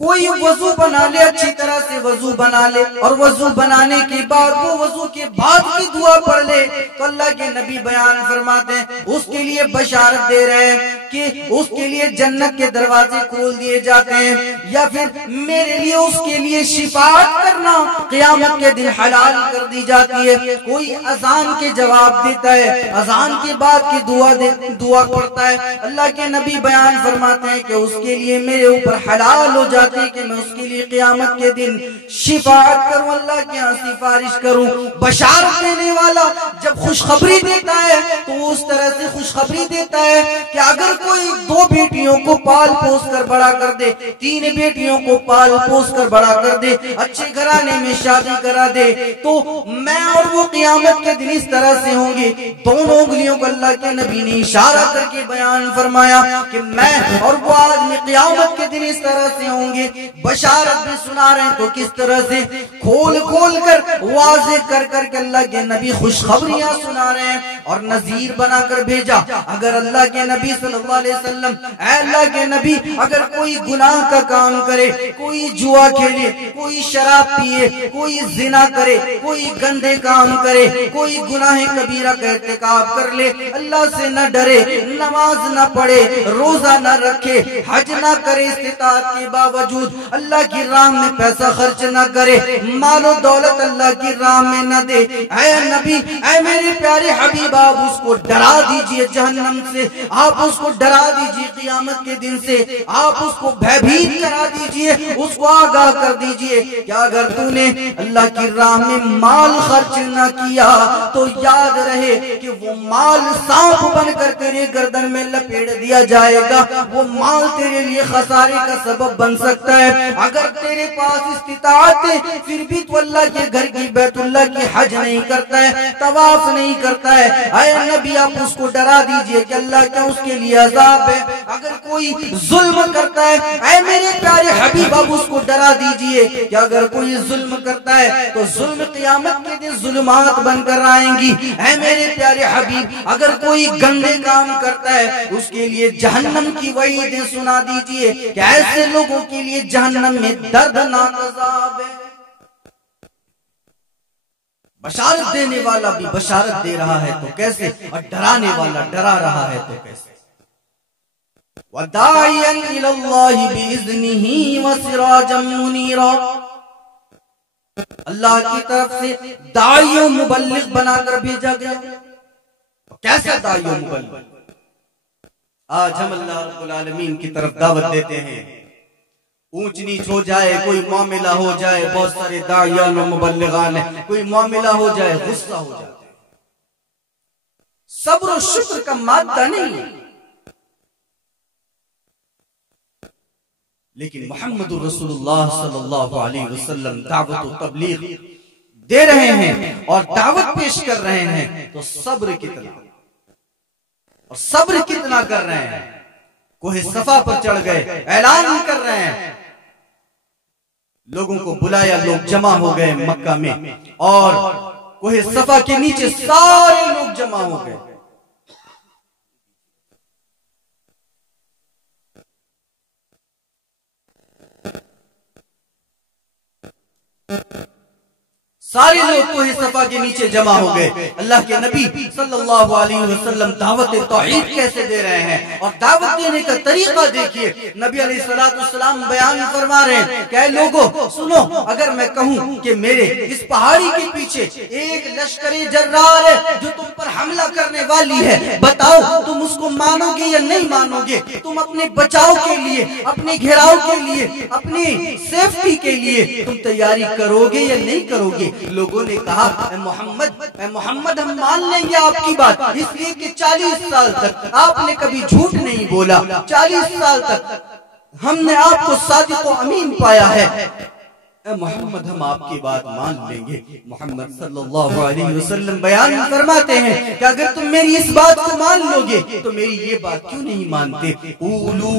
कोई वजू बना ले, अच्छी तरह से वजू बना ले, और वजू बनाने के बाद वो वजू के बाद की दुआ पढ़ ले, तो अल्लाह के नबी बयान फरमाते हैं उसके लिए बशारत दे रहे हैं कि उसके लिए जन्नत के दरवाजे खोल दिए जाते हैं, या फिर मेरे लिए उसके लिए शिफाअत करना क़यामत के दिन हलाल कर दी जाती है। कोई अजान के जवाब देता है, अजान के बाद की दुआ पढ़ता है, अल्लाह के नबी बयान फरमाते हैं कि उसके लिए मेरे ऊपर हलाल हो जाती है कि मैं उसके लिए क़यामत के दिन शिफाअत करूं, अल्लाह के यहाँ सिफारिश करूं। बशारत देने वाला जब खुशखबरी देता है तो वो उस तरह से खुशखबरी देता है कि अगर कोई 2 बेटियों को पाल पोस कर बड़ा कर दे, 3 बेटियों को पाल पोस कर बड़ा कर दे, अच्छे घराने में शादी करा दे, तो मैं और वो क़यामत के दिन इस तरह से होंगे। दोनों उंगलियों को अल्लाह के नबी ने इशारा करके बयान फरमाया कि मैं और वो आदमी क़यामत के दिन इस तरह से होंगे। बशारत भी सुना रहे हैं तो किस तरह से खोल खोल कर वाज़े कर कर के अल्लाह के नबी खुशखबरियां सुना रहे हैं, और नजीर बनाकर भेजा। अगर अल्लाह के नबी सल्लल्लाहु अलैहि वसल्लम, अल्लाह के नबी अगर कोई गुनाह का काम करे, कोई जुआ खेले, कोई शराब पिए, कोई जिना करे, कोई गंदे काम करे, कोई गुनाह कबीरा का इर्तिकाब कर ले, अल्लाह से न डरे, नमाज न पढ़े, रोजा न रखे, हज न करे, इस्तिताअत के बावजूद अल्लाह की राह में पैसा खर्च न करे, मालो दौलत अल्लाह की राह में न दे, ऐ नबी, ऐ मेरे प्यारे हबीब, आप उसको डरा दीजिए जहन्नम से, आप उसको डरा दीजिए क़यामत के दिन से, आप उसको भयभीत करा दीजिए, उसको आगाह कर दीजिए कि अगर तूने अल्लाह की राह में माल खर्च न किया तो याद रहे कि वो माल सांप बनकर तेरे गर्दन में लपेट दिया जाएगा, वो माल तेरे लिए खसारे का सबब बन सकता है। अगर तेरे पास इस्तिताअत है फिर भी तो अल्लाह के घर की बैतुल्लाह की हज नहीं करता है, तवाफ नहीं करता है, ऐ नबी आप उसको डरा दीजिए कि अल्लाह क्या उसके लिए अजाब है। अगर कोई जुल्म करता है, ऐ मेरे प्यारे हबीब आप उसको डरा दीजिए कि अगर कोई जुल्म करता है तो जुल्म क़यामत के दिन जुल्मात बनकर आएंगी। ऐ मेरे प्यारे हबीब अगर कोई गंदे काम करता है उसके लिए जहन्नम की वईदें सुना दीजिए कि ऐसे लोगों के लिए जहन्नम में दर्दनाक अजाब है। बशारत देने वाला भी बशारत दे रहा है तो कैसे, और डराने वाला डरा रहा है तो कैसे। वदाइयन इलल्लाहि बिइज़्निही वसिराजम मुनीरा, अल्लाह की तरफ से दाइयों मुबल्लिग बनाकर भेजा गया। कैसा दाइयों मुबल्लिग? आज हम अल्लाह रब्बुल आलमीन की तरफ दावत देते हैं, ऊंच नीच हो जाए, कोई मामला हो जाए, बहुत सारे दाइयान और मुबल्लिगान है, कोई मामला हो जाए गुस्सा हो जाते हैं। सब्र और शुक्र का मादा नहीं है, लेकिन मोहम्मदुर रसूलुल्लाह सल्लल्लाहु अलैहि वसल्लम दावत और तबलीग दे रहे हैं और दावत पेश कर रहे हैं, तो सब्र कितना, और सब्र कितना कर रहे हैं। कोहे सफा पर चढ़ गए, ऐलान कर रहे हैं, लोगों को बुलाया, लोग जमा हो गए मक्का में, और कोहे सफा के नीचे सारे लोग जमा हो गए। सारे लोग कोहे सफा के नीचे जमा हो गए। अल्लाह के नबी सल्लल्लाहु अलैहि वसल्लम दावत तौहीद कैसे दे रहे हैं, और दावत देने का तरीका देखिए। नबी अलैहिस्सलाम बयान फरमा रहे हैं, क्या लोगों सुनो, अगर मैं कहूं कि मेरे इस पहाड़ी के पीछे एक लश्करी जर्रार है जो तुम पर हमला करने वाली है, बताओ तुम उसको मानोगे या नहीं मानोगे? तुम अपने बचाव के लिए, अपने घेराव के लिए, अपनी सेफ्टी के लिए तुम तैयारी करोगे या नहीं करोगे? लोगों ने कहा, मोहम्मद हम मान लेंगे आपकी बात, इसलिए कि 40 साल तक आपने कभी झूठ नहीं बोला, 40 साल तक हमने आपको सादिक व अमीन पाया है, मोहम्मद हम आपकी बात मान लेंगे। मोहम्मद सल्लल्लाहु अलैहि वसल्लम बयान फरमाते हैं कि अगर तुम मेरी इस बात को मान लोगे तो मेरी ये बात क्यों नहीं मानते? क़ूलू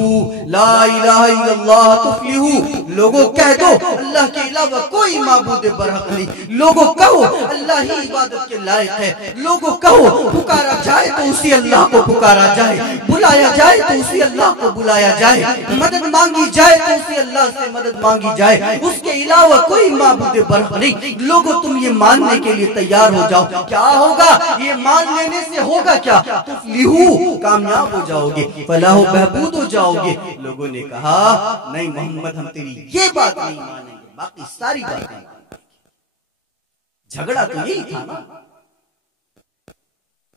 ला इलाहा इल्लल्लाह तुफ़्लिहू, लोगों कह दो अल्लाह के अलावा कोई माबूद बरहक नहीं। लोगों कहो अल्लाह ही इबादत के लायक है। लोगों कहो पुकारा जाए तो उसी अल्लाह को पुकारा जाए, बुलाया जाए तो उसी अल्लाह को बुलाया जाए, मदद मांगी जाए तो उसी अल्लाह से मदद मांगी जाए, उसके अलावा कोई माबूद बरहक नहीं। लोगों तुम ये मानने के लिए तैयार हो जाओ। क्या होगा? ये मान लेने से होगा क्या? तुफ्लिहू, कामयाब हो जाओगे, फलाह बहबूद हो जाओगे। लोगों ने कहा नहीं मोहम्मद, हम तेरी ये बात नहीं मानेंगे, बाकी सारी बातें मानेंगे। झगड़ा तो यही था ना।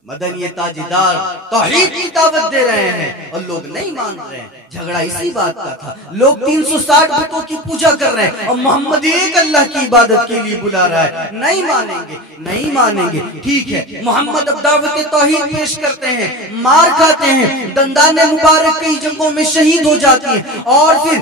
मदनी ताजदार तौहीद की दावत दे रहे हैं और लोग नहीं मान रहे हैं। झगड़ा इसी बात का था। लोग 360 बुतों की पूजा कर रहे हैं और मोहम्मद एक अल्लाह की इबादत के लिए बुला रहा है। नहीं मानेंगे, नहीं मानेंगे। ठीक है, मोहम्मद अब दावत तौहीद पेश करते हैं, मार खाते हैं, दंदाने मुबारक कई जंगों में शहीद हो जाती है और फिर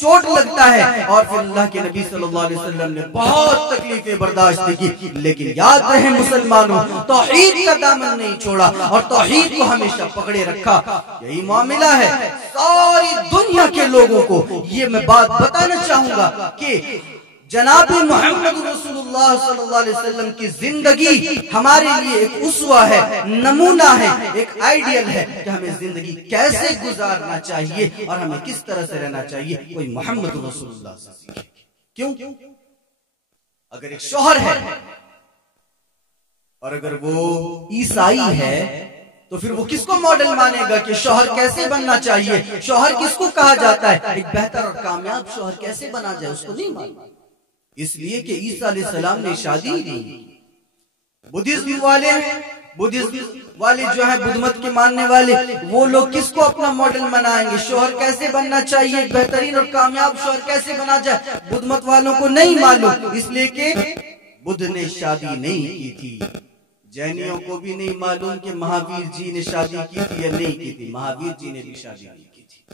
चोट लगता है और फिर अल्लाह के नबी सल्लल्लाहु अलैहि वसल्लम ने बहुत तकलीफें बर्दाश्त की। लेकिन याद रहे मुसलमानों, तौहीद का दामन नहीं छोड़ा और तौहीद को हमेशा पकड़े रखा। यही मामला है सारी दुनिया के लोगों को। ये मैं बात बताना चाहूंगा कि जनाब मोहम्मद रसूलुल्लाह सल्लल्लाहु अलैहि वसल्लम की जिंदगी हमारे लिए एक उसवा है, नमूना है, एक आइडियल है कि हमें जिंदगी कैसे गुजारना चाहिए और हमें किस तरह से रहना चाहिए। कोई मोहम्मद रसूलुल्लाह से सीखे। क्यों? अगर एक शौहर है और अगर वो ईसाई है तो फिर वो किसको मॉडल मानेगा कि शौहर कैसे बनना चाहिए? शौहर किसको कहा जाता है? एक बेहतर और कामयाब शौहर कैसे बना जाए, उसको नहीं मालूम। इसलिए कि ईसा अलैहिस्सलाम ने शादी नहीं की। बुद्धिज्म वाले हैं, बुद्धिज्म वाले जो है बुद्ध मत के मानने वाले, वो लोग किसको अपना मॉडल बनाएंगे? शौहर कैसे बनना चाहिए, बेहतरीन और कामयाब शौहर कैसे बना जाए? बुद्ध मत वालों को नहीं मालूम, इसलिए कि बुद्ध ने शादी नहीं की थी। जैनियों को भी नहीं मालूम कि महावीर जी ने शादी की थी या नहीं की थी। महावीर जी ने भी शादी नहीं की थी।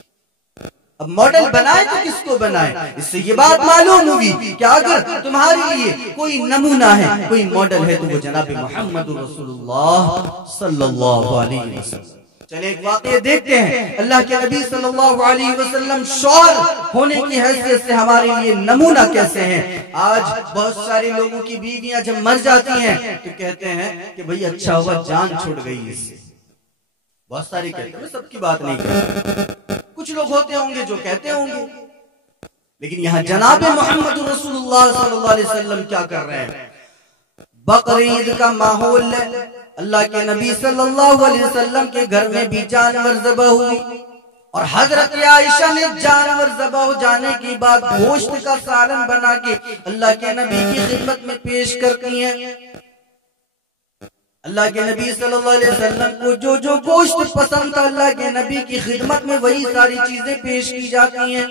अब मॉडल बनाए तो किसको बनाए? इससे ये बात मालूम हुई कि अगर तुम्हारे लिए कोई नमूना है, कोई मॉडल है तो वो जनाब मोहम्मद रसूलुल्लाह सल्लल्लाहु अलैहि वसल्लम। चले एक वाक़या देखते हैं। अल्लाह के नबी सल्लल्लाहु अलैहि वसल्लम शौहर होने की हैसियत से हमारे लिए नमूना कैसे हैं। आज बहुत सारे लोगों की बीवियां जब मर जाती हैं तो कहते हैं कि भाई अच्छा हुआ जान छूट गई इससे। बहुत सारे कहते हैं, सबकी बात नहीं कहते, कुछ लोग होते होंगे जो कहते होंगे। लेकिन यहाँ जनाब मोहम्मद रसूलुल्लाह सल्लल्लाहु अलैहि वसल्लम क्या कर रहे हैं? बकरीद का माहौल है, अल्लाह के नबी सल्लल्लाहु अलैहि वसल्लम के घर में भी जानवर ज़बह हुई और हजरत आयशा ने जानवर ज़बह हो जाने के बाद गोश्त का सालन बना के अल्लाह के नबी की खिदमत में पेश करती हैं। अल्लाह के नबी सल्लल्लाहु अलैहि वसल्लम को जो जो गोश्त पसंद था अल्लाह के नबी की खिदमत में वही सारी चीजें पेश की जाती हैं।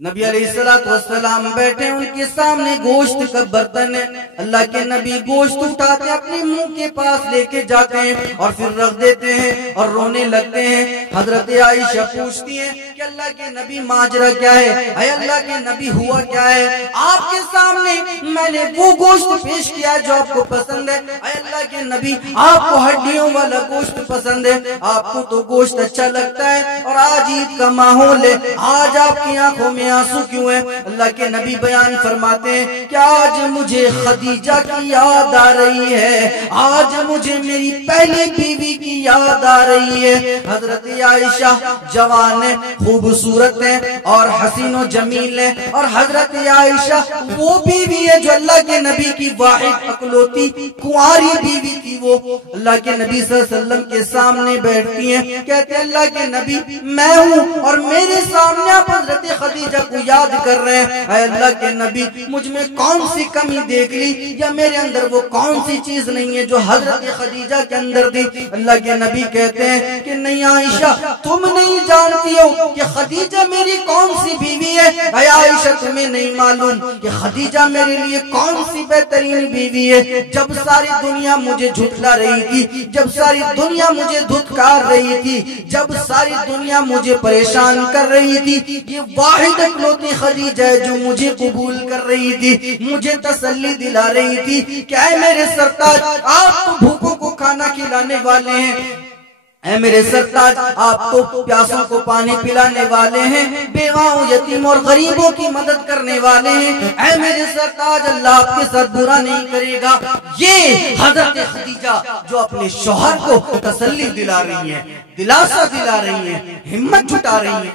नबी अलैहिस्सलाम बैठे, उनके सामने गोश्त का बर्तन है। अल्लाह के नबी गोश्त उठाते अपने मुंह के पास लेके जाते हैं और फिर रख देते हैं और रोने लगते हैं। हजरत आयशा पूछती हैं कि अल्लाह के नबी माजरा क्या है? अरे अल्लाह के नबी हुआ क्या है? आपके सामने मैंने वो गोश्त पेश किया जो आपको पसंद है। अरे अल्लाह के नबी आपको हड्डियों वाला गोश्त पसंद है, आपको तो गोश्त अच्छा लगता है और आज ईद का माहौल है, आज आपकी आंखों में आंसू क्यों है? अल्लाह के नबी बयान फरमाते हैं कि आज मुझे खदीजा की याद आ रही है, आज मुझे मेरी पहली बीवी की याद आ रही है। हजरत आयशा जवान है, खूबसूरत है और हसीनो जमील है और हजरत आयशा वो बीवी है जो अल्लाह के नबी की वाहिद अकलौती कुंवारी बीवी थी। वो अल्लाह के नबी सल्लल्लाहु अलैहि वसल्लम के सामने बैठती हैं, कहते हैं अल्लाह के नबी मैं हूँ और मेरे सामने आप हजरत खदीजा को याद कर रहे हैं। अल्लाह के नबी मुझ में कौन सी कमी देख ली या मेरे अंदर वो कौन सी चीज नहीं है जो हजरत खदीजा के अंदर थी? अल्लाह के नबी कहते हैं कि नहीं आयशा, तुम नहीं जानती हो कि खदीजा मेरी कौन सी बीवी है। आयशा तुम्हें नहीं मालूम कि खदीजा मेरे लिए कौन सी बेहतरीन बीवी है। जब सारी दुनिया मुझे झुठला रही थी, जब सारी दुनिया मुझे धुतकार रही थी, जब सारी दुनिया मुझे परेशान कर रही थी, ये वाहिद इकलौती खदीजा है जो मुझे कबूल कर रही थी, मुझे तसल्ली दिला रही थी। क्या है मेरे सरताज, आप तो भूखों को खाना खिलाने वाले हैं, ऐ मेरे सरताज, आप तो प्यासों को पानी पिलाने वाले हैं, बेवाओं, यतीम और गरीबों की मदद करने वाले हैं। ऐ मेरे सरताज, अल्लाह आपके साथ बुरा नहीं करेगा। ये हजरत खदीजा जो अपने शौहर को तसल्ली दिला रही है, दिलासा दिला रही है, हिम्मत जुटा रही है।